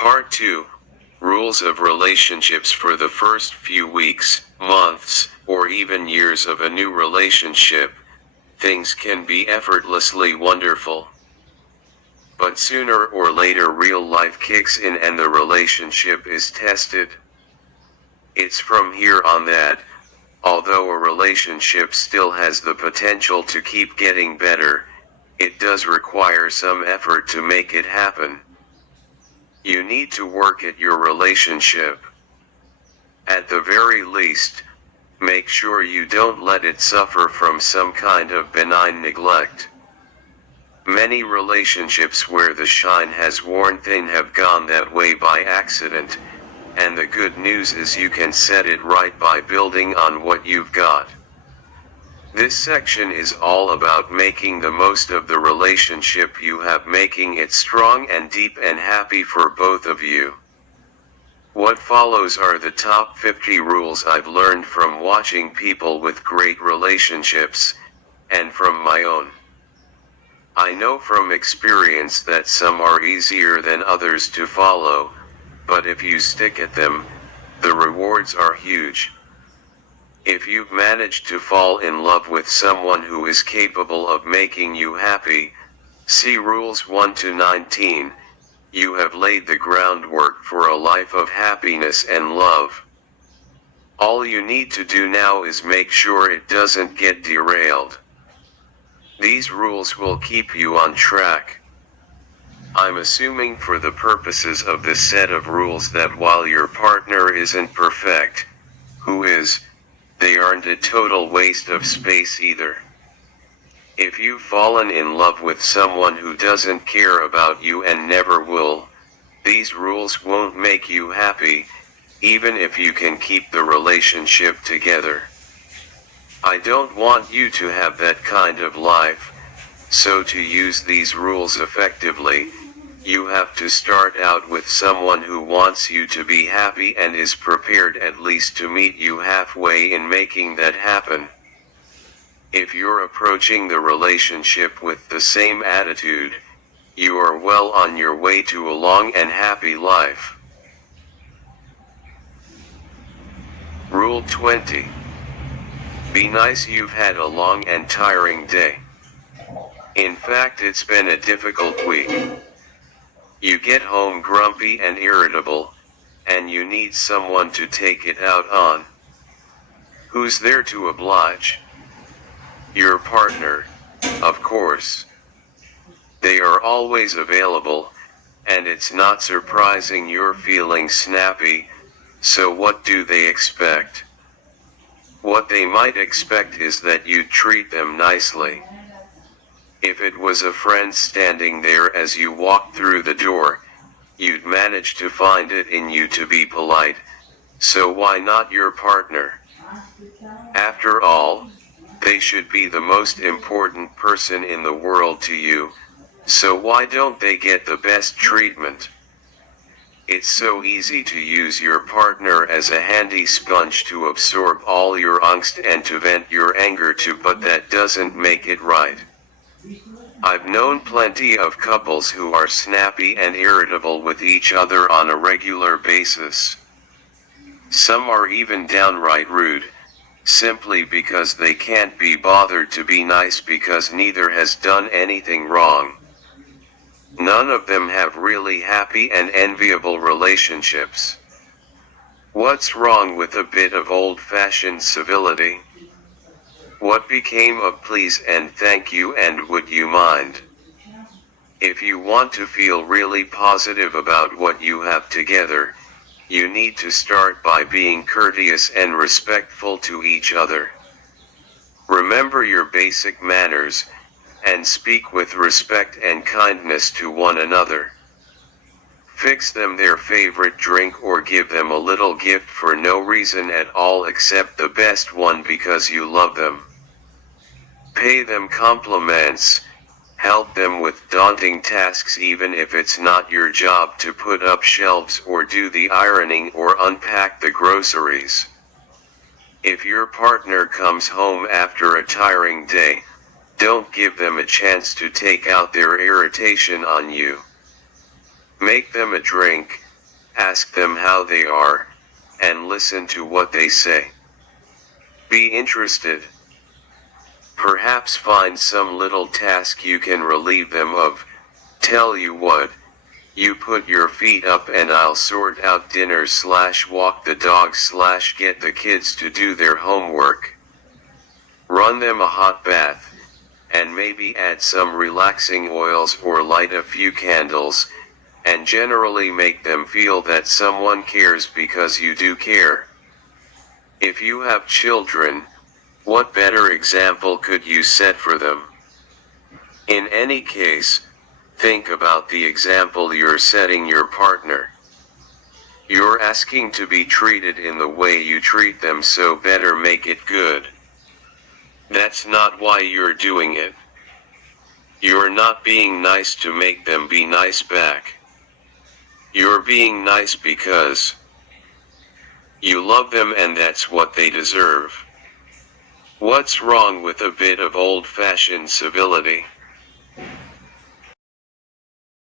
Part 2. Rules of relationships for the first few weeks, months, or even years of a new relationship. Things can be effortlessly wonderful. But sooner or later real life kicks in and the relationship is tested. It's from here on that, although a relationship still has the potential to keep getting better, it does require some effort to make it happen. You need to work at your relationship. At the very least, make sure you don't let it suffer from some kind of benign neglect. Many relationships where the shine has worn thin have gone that way by accident, and the good news is you can set it right by building on what you've got. This section is all about making the most of the relationship you have, making it strong and deep and happy for both of you. What follows are the top 50 rules I've learned from watching people with great relationships, and from my own. I know from experience that some are easier than others to follow, but if you stick at them, the rewards are huge. If you've managed to fall in love with someone who is capable of making you happy, see Rules 1 to 19, you have laid the groundwork for a life of happiness and love. All you need to do now is make sure it doesn't get derailed. These rules will keep you on track. I'm assuming for the purposes of this set of rules that while your partner isn't perfect, who is, they aren't a total waste of space either. If you've fallen in love with someone who doesn't care about you and never will, these rules won't make you happy, even if you can keep the relationship together. I don't want you to have that kind of life, so to use these rules effectively, you have to start out with someone who wants you to be happy and is prepared at least to meet you halfway in making that happen. If you're approaching the relationship with the same attitude, you are well on your way to a long and happy life. Rule 20. Be nice. You've had a long and tiring day. In fact, it's been a difficult week. You get home grumpy and irritable, and you need someone to take it out on. Who's there to oblige? Your partner, of course. They are always available, and it's not surprising you're feeling snappy, so what do they expect? What they might expect is that you treat them nicely. If it was a friend standing there as you walked through the door, you'd manage to find it in you to be polite, so why not your partner? After all, they should be the most important person in the world to you, so why don't they get the best treatment? It's so easy to use your partner as a handy sponge to absorb all your angst and to vent your anger to, but that doesn't make it right. I've known plenty of couples who are snappy and irritable with each other on a regular basis. Some are even downright rude, simply because they can't be bothered to be nice because neither has done anything wrong. None of them have really happy and enviable relationships. What's wrong with a bit of old-fashioned civility? What became of please and thank you and would you mind? If you want to feel really positive about what you have together, you need to start by being courteous and respectful to each other. Remember your basic manners, and speak with respect and kindness to one another. Fix them their favorite drink or give them a little gift for no reason at all except the best one because you love them. Pay them compliments, help them with daunting tasks even if it's not your job to put up shelves or do the ironing or unpack the groceries. If your partner comes home after a tiring day, don't give them a chance to take out their irritation on you. Make them a drink, ask them how they are, and listen to what they say. Be interested. Perhaps find some little task you can relieve them of. Tell you what, you put your feet up and I'll sort out dinner / walk the dog / get the kids to do their homework. Run them a hot bath, and maybe add some relaxing oils or light a few candles, and generally make them feel that someone cares because you do care. If you have children, what better example could you set for them? In any case, think about the example you're setting your partner. You're asking to be treated in the way you treat them, so better make it good. That's not why you're doing it. You're not being nice to make them be nice back. You're being nice because you love them and that's what they deserve. What's wrong with a bit of old-fashioned civility?